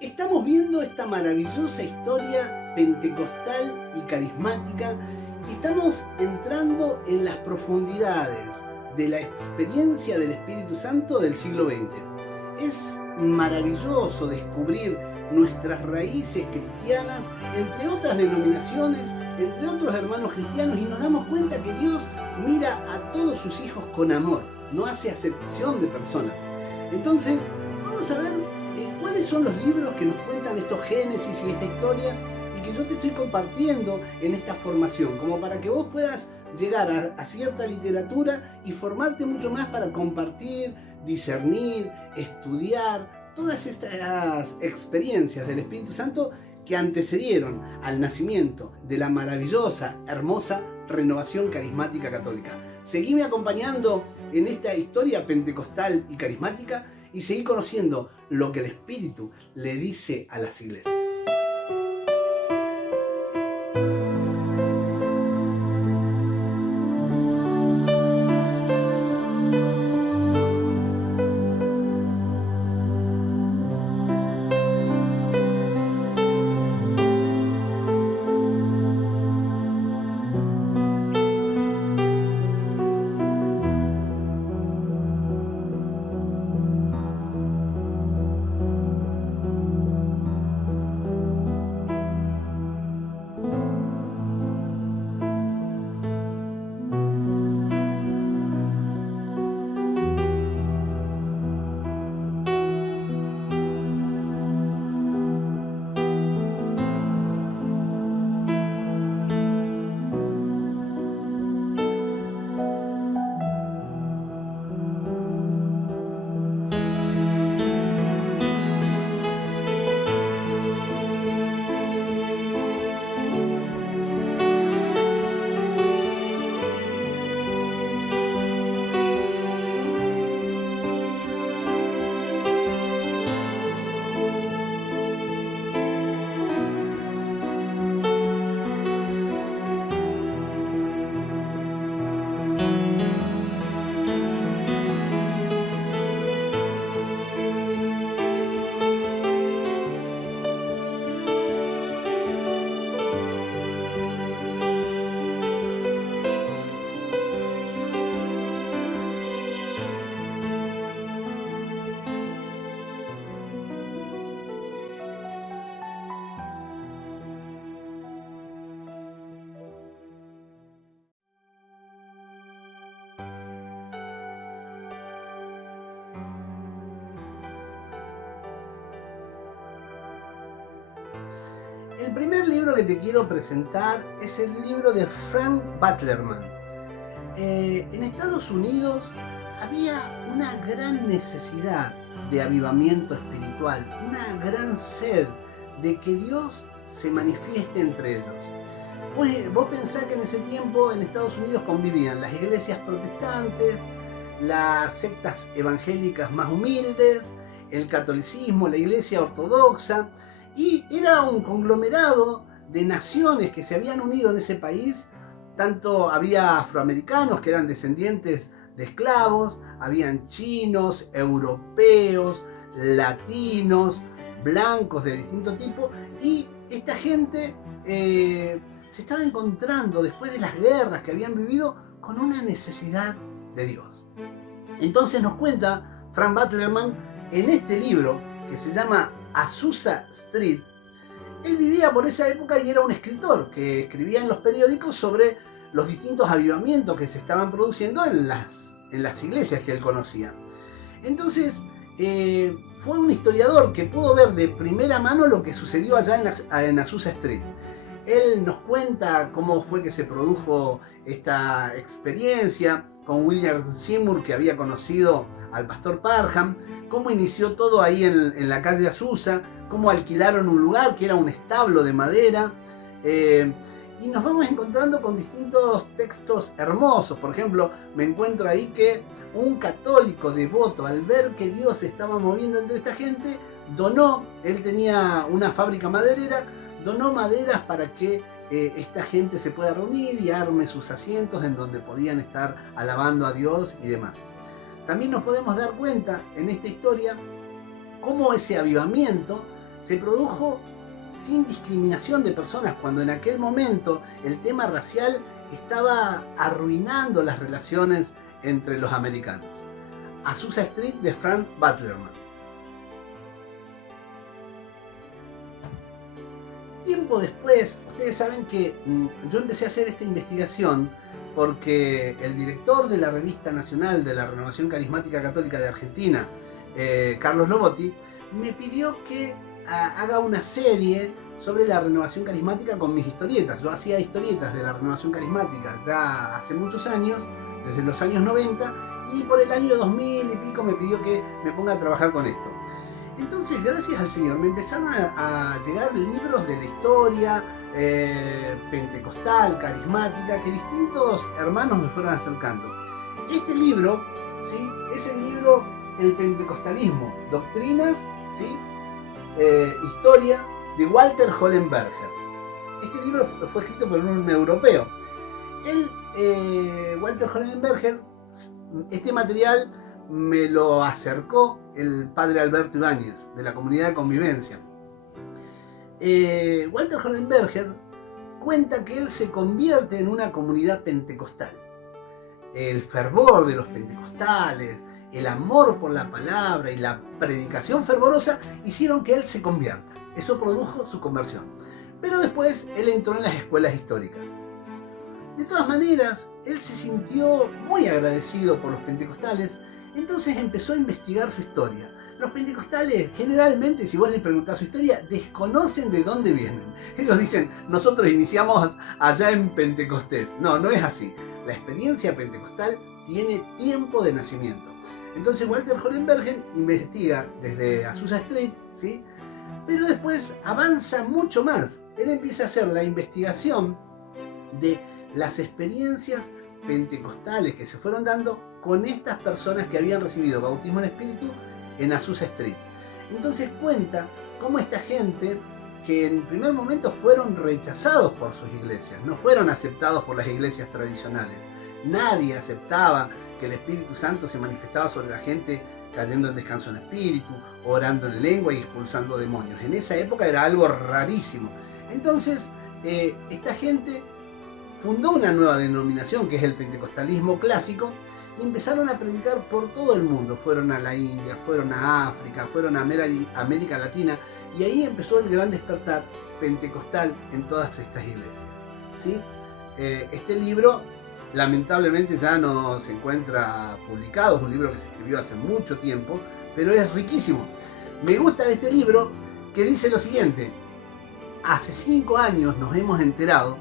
Estamos viendo esta maravillosa historia pentecostal y carismática y estamos entrando en las profundidades de la experiencia del Espíritu Santo del siglo XX. Es maravilloso descubrir nuestras raíces cristianas entre otras denominaciones, entre otros hermanos cristianos, y nos damos cuenta que Dios mira a todos sus hijos con amor, no hace acepción de personas. Entonces, vamos a ver cuáles son los libros que nos cuentan estos génesis y esta historia y que yo te estoy compartiendo en esta formación, como para que vos puedas llegar a cierta literatura y formarte mucho más para compartir, discernir, estudiar todas estas experiencias del Espíritu Santo que antecedieron al nacimiento de la maravillosa, hermosa renovación carismática católica. Seguime acompañando en esta historia pentecostal y carismática y seguí conociendo lo que el Espíritu le dice a las iglesias. El primer libro que te quiero presentar es el libro de Frank Butlerman. En Estados Unidos había una gran necesidad de avivamiento espiritual, una gran sed de que Dios se manifieste entre ellos. Pues vos pensás que en ese tiempo en Estados Unidos convivían las iglesias protestantes, las sectas evangélicas más humildes, el catolicismo, la iglesia ortodoxa, y era un conglomerado de naciones que se habían unido en ese país. Tanto había afroamericanos que eran descendientes de esclavos, habían chinos, europeos, latinos, blancos de distinto tipo, y esta gente se estaba encontrando después de las guerras que habían vivido con una necesidad de Dios. Entonces nos cuenta Frank Butlerman en este libro que se llama Azusa Street. Él vivía por esa época y era un escritor que escribía en los periódicos sobre los distintos avivamientos que se estaban produciendo en las iglesias que él conocía. Entonces fue un historiador que pudo ver de primera mano lo que sucedió allá en Azusa Street. Él nos cuenta cómo fue que se produjo esta experiencia con William Seymour, que había conocido al pastor Parham, cómo inició todo ahí en la calle Azusa, cómo alquilaron un lugar que era un establo de madera, y nos vamos encontrando con distintos textos hermosos. Por ejemplo, me encuentro ahí que un católico devoto, al ver que Dios se estaba moviendo entre esta gente, donó, él tenía una fábrica maderera, donó maderas para que esta gente se pueda reunir y arme sus asientos en donde podían estar alabando a Dios y demás. También nos podemos dar cuenta en esta historia cómo ese avivamiento se produjo sin discriminación de personas, cuando en aquel momento el tema racial estaba arruinando las relaciones entre los americanos. Azusa Street de Frank Butlerman. Tiempo después, ustedes saben que yo empecé a hacer esta investigación porque el director de la Revista Nacional de la Renovación Carismática Católica de Argentina, Carlos Lobotti, me pidió que haga una serie sobre la renovación carismática con mis historietas. Yo hacía historietas de la renovación carismática ya hace muchos años, desde los años 90, y por el año 2000 y pico me pidió que me ponga a trabajar con esto. Entonces, gracias al Señor, me empezaron a llegar libros de la historia pentecostal, carismática, que distintos hermanos me fueron acercando. Este libro, ¿sí?, es el libro El Pentecostalismo, Doctrinas, ¿sí?, Historia, de Walter Hollenberger. Este libro fue escrito por un europeo. Walter Hollenberger, este material me lo acercó el padre Alberto Ibáñez, de la Comunidad de Convivencia. Walter Hollenberger cuenta que él se convierte en una comunidad pentecostal. El fervor de los pentecostales, el amor por la palabra y la predicación fervorosa hicieron que él se convierta. Eso produjo su conversión. Pero después él entró en las escuelas históricas. De todas maneras, él se sintió muy agradecido por los pentecostales, entonces empezó a investigar su historia. Los pentecostales, generalmente, si vos les preguntás su historia, desconocen de dónde vienen. Ellos dicen, nosotros iniciamos allá en Pentecostés. No, no es así. La experiencia pentecostal tiene tiempo de nacimiento. Entonces Walter Hollenberger investiga desde Azusa Street, ¿sí?, pero después avanza mucho más. Él empieza a hacer la investigación de las experiencias pentecostales que se fueron dando con estas personas que habían recibido bautismo en espíritu en Azusa Street. Entonces cuenta cómo esta gente, que en primer momento fueron rechazados por sus iglesias, no fueron aceptados por las iglesias tradicionales. Nadie aceptaba que el Espíritu Santo se manifestaba sobre la gente cayendo en descanso en espíritu, orando en lengua y expulsando demonios. En esa época era algo rarísimo. Entonces, esta gente fundó una nueva denominación, que es el pentecostalismo clásico, y empezaron a predicar por todo el mundo. Fueron a la India, fueron a África, fueron a América Latina, y ahí empezó el gran despertar pentecostal en todas estas iglesias, ¿sí? Este libro lamentablemente ya no se encuentra publicado, es un libro que se escribió hace mucho tiempo, pero es riquísimo. Me gusta de este libro que dice lo siguiente: hace 5 años nos hemos enterado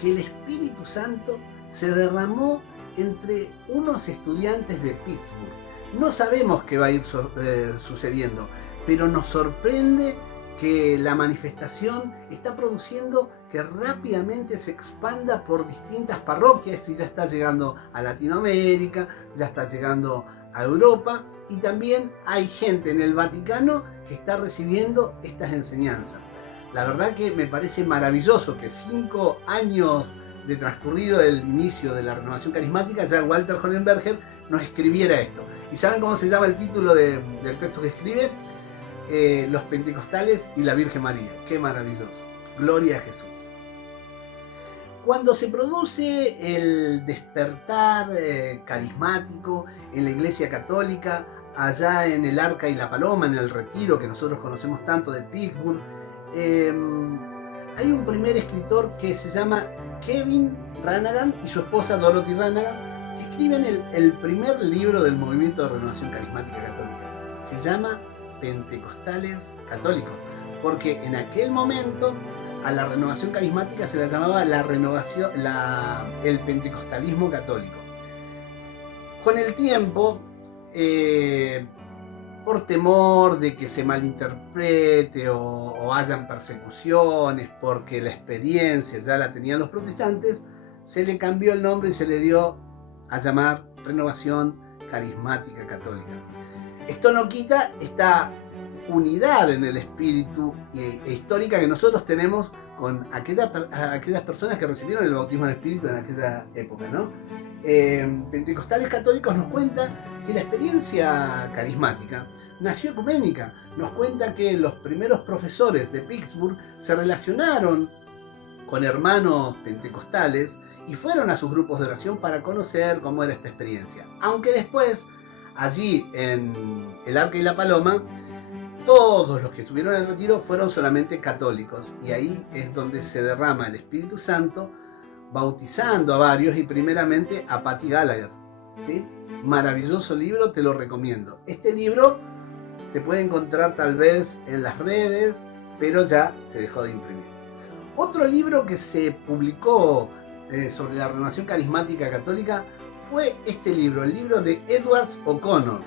que el Espíritu Santo se derramó entre unos estudiantes de Pittsburgh. No sabemos qué va a ir sucediendo, pero nos sorprende que la manifestación está produciendo que rápidamente se expanda por distintas parroquias, y ya está llegando a Latinoamérica, ya está llegando a Europa, y también hay gente en el Vaticano que está recibiendo estas enseñanzas. La verdad que me parece maravilloso que 5 años de transcurrido el inicio de la renovación carismática, ya Walter Hollenberger nos escribiera esto. ¿Y saben cómo se llama el título del texto que escribe? Los Pentecostales y la Virgen María. ¡Qué maravilloso! Gloria a Jesús. Cuando se produce el despertar carismático en la Iglesia Católica, allá en el Arca y la Paloma, en el retiro que nosotros conocemos tanto de Pittsburgh, hay un primer escritor que se llama Kevin Ranaghan y su esposa Dorothy Ranaghan, que escriben el primer libro del movimiento de renovación carismática católica. Se llama Pentecostales Católicos, porque en aquel momento a la renovación carismática se la llamaba el pentecostalismo católico. Con el tiempo, por temor de que se malinterprete o hayan persecuciones, porque la experiencia ya la tenían los protestantes, se le cambió el nombre y se le dio a llamar Renovación Carismática Católica. Esto no quita esta unidad en el espíritu e histórica que nosotros tenemos con aquellas personas que recibieron el bautismo en espíritu en aquella época, ¿no? Pentecostales Católicos nos cuenta que la experiencia carismática nació ecuménica. Nos cuenta que los primeros profesores de Pittsburgh se relacionaron con hermanos pentecostales y fueron a sus grupos de oración para conocer cómo era esta experiencia. Aunque después, allí en el Arca y la Paloma, todos los que estuvieron en el retiro fueron solamente católicos, y ahí es donde se derrama el Espíritu Santo, bautizando a varios y primeramente a Patty Gallagher, ¿sí? Maravilloso libro, te lo recomiendo. Este libro se puede encontrar tal vez en las redes, pero ya se dejó de imprimir. Otro libro que se publicó sobre la renovación carismática católica fue este libro, el libro de Edwards O'Connor.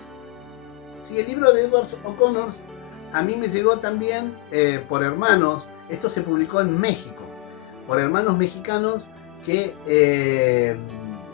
Sí, el libro de Edwards O'Connor a mí me llegó también por hermanos. Esto se publicó en México, por hermanos mexicanos que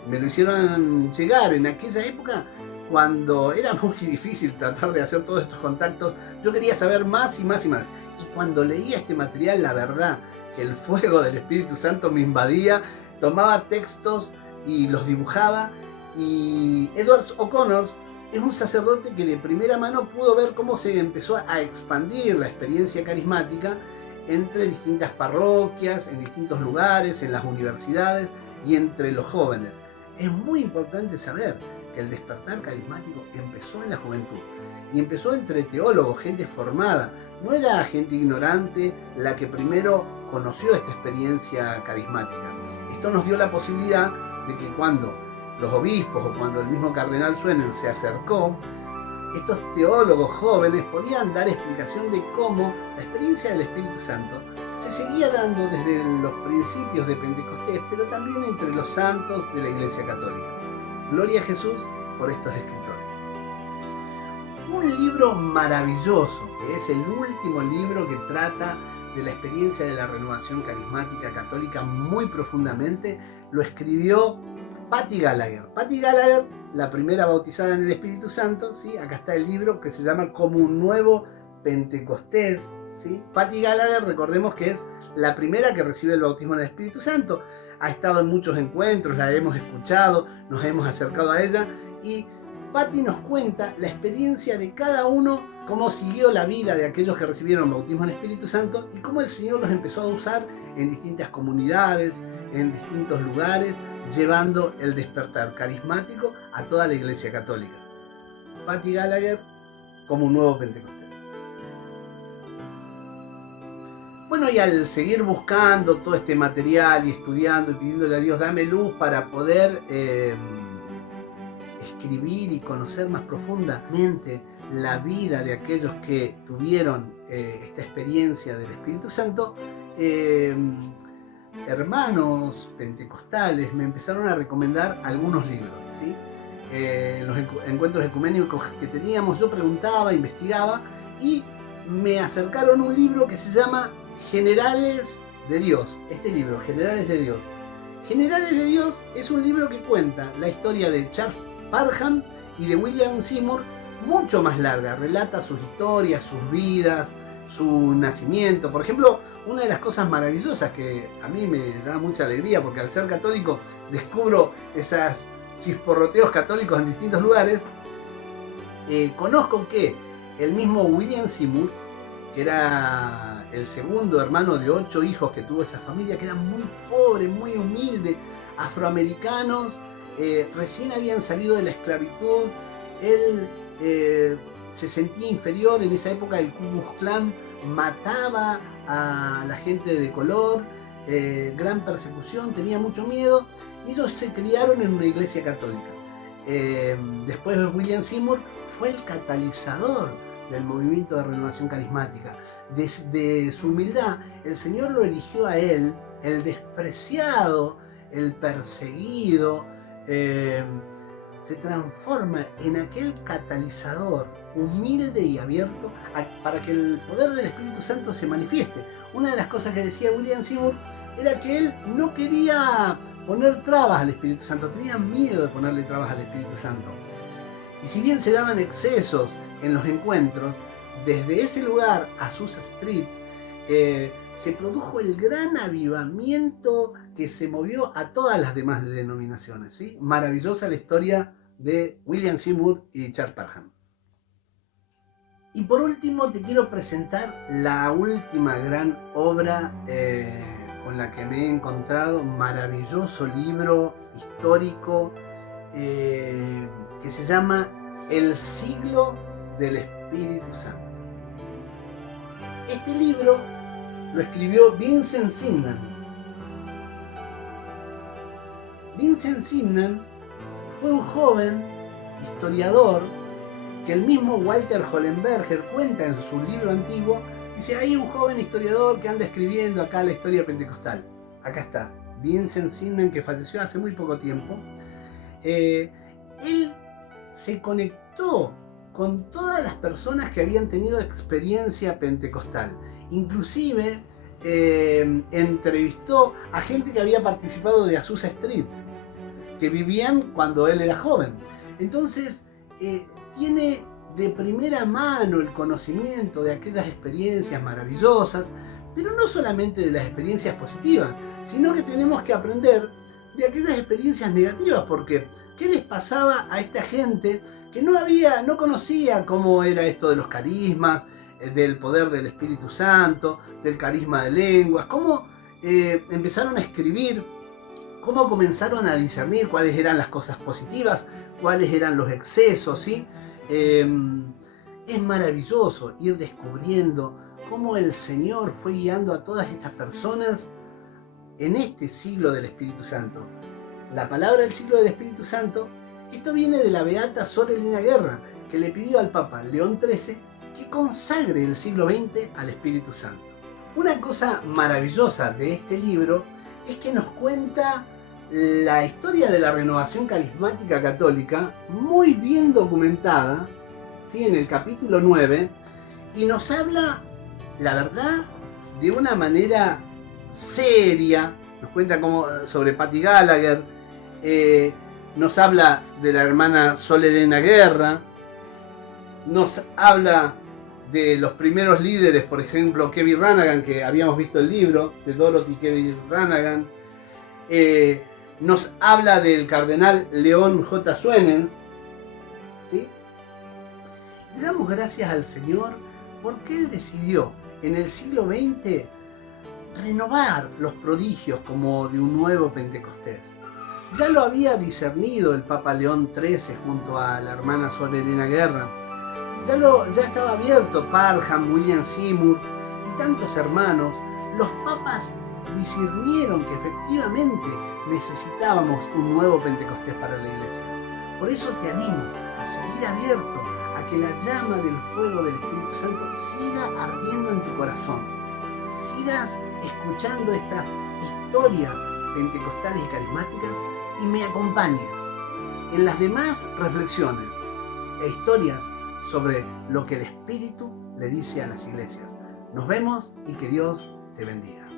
me lo hicieron llegar en aquella época cuando era muy difícil tratar de hacer todos estos contactos. Yo quería saber más y más y más. Y cuando leía este material, la verdad que el fuego del Espíritu Santo me invadía. Tomaba textos y los dibujaba. Y Edwards O'Connor es un sacerdote que de primera mano pudo ver cómo se empezó a expandir la experiencia carismática entre distintas parroquias, en distintos lugares, en las universidades y entre los jóvenes. Es muy importante saber que el despertar carismático empezó en la juventud y empezó entre teólogos, gente formada. No era gente ignorante la que primero conoció esta experiencia carismática. Esto nos dio la posibilidad de que cuando los obispos o cuando el mismo cardenal Suenen se acercó, estos teólogos jóvenes podían dar explicación de cómo la experiencia del Espíritu Santo se seguía dando desde los principios de Pentecostés, pero también entre los santos de la Iglesia Católica. Gloria a Jesús por estos escritores. Un libro maravilloso, que es el último libro que trata de la experiencia de la renovación carismática católica muy profundamente, lo escribió Patty Gallagher. Patty Gallagher, la primera bautizada en el Espíritu Santo, ¿sí? Acá está el libro que se llama Como un nuevo Pentecostés, ¿sí? Patty Gallagher, recordemos que es la primera que recibe el bautismo en el Espíritu Santo. Ha estado en muchos encuentros, la hemos escuchado, nos hemos acercado a ella, y Patty nos cuenta la experiencia de cada uno, cómo siguió la vida de aquellos que recibieron bautismo en el Espíritu Santo y cómo el Señor los empezó a usar en distintas comunidades, en distintos lugares, llevando el despertar carismático a toda la Iglesia Católica. Patty Gallagher, Como un nuevo Pentecostés. Bueno, y al seguir buscando todo este material y estudiando y pidiéndole a Dios, dame luz para poder escribir y conocer más profundamente la vida de aquellos que tuvieron esta experiencia del Espíritu Santo, hermanos pentecostales me empezaron a recomendar algunos libros, ¿sí? En los encuentros ecuménicos que teníamos, yo preguntaba, investigaba y me acercaron un libro que se llama Generales de Dios. Este libro, Generales de Dios. Generales de Dios es un libro que cuenta la historia de Charles Parham y de William Seymour, mucho más larga, relata sus historias, sus vidas, su nacimiento. Por ejemplo, una de las cosas maravillosas que a mí me da mucha alegría, porque al ser católico descubro esos chisporroteos católicos en distintos lugares, conozco que el mismo William Seymour, que era el segundo hermano de 8 hijos que tuvo esa familia, que era muy pobre, muy humilde, afroamericanos, recién habían salido de la esclavitud. Él se sentía inferior. En esa época el Ku Klux Klan mataba a la gente de color, gran persecución, tenía mucho miedo, y ellos se criaron en una iglesia católica. Después William Seymour fue el catalizador del movimiento de renovación carismática. De su humildad, el Señor lo eligió a él, el despreciado, el perseguido, se transforma en aquel catalizador humilde y abierto para que el poder del Espíritu Santo se manifieste. Una de las cosas que decía William Seymour era que él no quería poner trabas al Espíritu Santo, tenía miedo de ponerle trabas al Espíritu Santo. Y si bien se daban excesos en los encuentros, desde ese lugar, Azusa Street, se produjo el gran avivamiento que se movió a todas las demás denominaciones, ¿sí? Maravillosa la historia de William Seymour y Charles Parham. Y por último te quiero presentar la última gran obra con la que me he encontrado, maravilloso libro histórico que se llama El siglo del Espíritu Santo. Este libro lo escribió Vincent Simnand. Vincent Simnand fue un joven historiador que el mismo Walter Hollenberger cuenta en su libro antiguo. Dice, hay un joven historiador que anda escribiendo acá la historia pentecostal. Acá está, Vincent Simnand, que falleció hace muy poco tiempo. Él se conectó con todas las personas que habían tenido experiencia pentecostal. Inclusive entrevistó a gente que había participado de Azusa Street, que vivían cuando él era joven. Entonces tiene de primera mano el conocimiento de aquellas experiencias maravillosas, pero no solamente de las experiencias positivas, sino que tenemos que aprender de aquellas experiencias negativas, porque ¿qué les pasaba a esta gente que no conocía cómo era esto de los carismas, del poder del Espíritu Santo, del carisma de lenguas? Cómo empezaron a escribir, cómo comenzaron a discernir cuáles eran las cosas positivas, cuáles eran los excesos, ¿sí? Es maravilloso ir descubriendo cómo el Señor fue guiando a todas estas personas en este siglo del Espíritu Santo. La palabra del siglo del Espíritu Santo, esto viene de la beata Sor Elena Guerra, que le pidió al Papa León XIII que consagre el siglo XX al Espíritu Santo. Una cosa maravillosa de este libro es que nos cuenta la historia de la renovación carismática católica, muy bien documentada, ¿sí? En el capítulo 9, y nos habla, la verdad, de una manera seria. Nos cuenta sobre Patty Gallagher, nos habla de la hermana Sor Elena Guerra, nos habla de los primeros líderes, por ejemplo, Kevin Ranagan, que habíamos visto el libro de Dorothy Kevin Ranagan. Nos habla del cardenal León J. Swenens, ¿sí? Le damos gracias al Señor porque Él decidió en el siglo XX renovar los prodigios como de un nuevo Pentecostés. Ya lo había discernido el Papa León XIII junto a la hermana Sor Elena Guerra. Ya estaba abierto Parham, William Seymour y tantos hermanos. Los papas discernieron que efectivamente necesitábamos un nuevo Pentecostés para la Iglesia. Por eso te animo a seguir abierto a que la llama del fuego del Espíritu Santo siga ardiendo en tu corazón. Sigas escuchando estas historias pentecostales y carismáticas y me acompañes en las demás reflexiones e historias sobre lo que el Espíritu le dice a las iglesias. Nos vemos y que Dios te bendiga.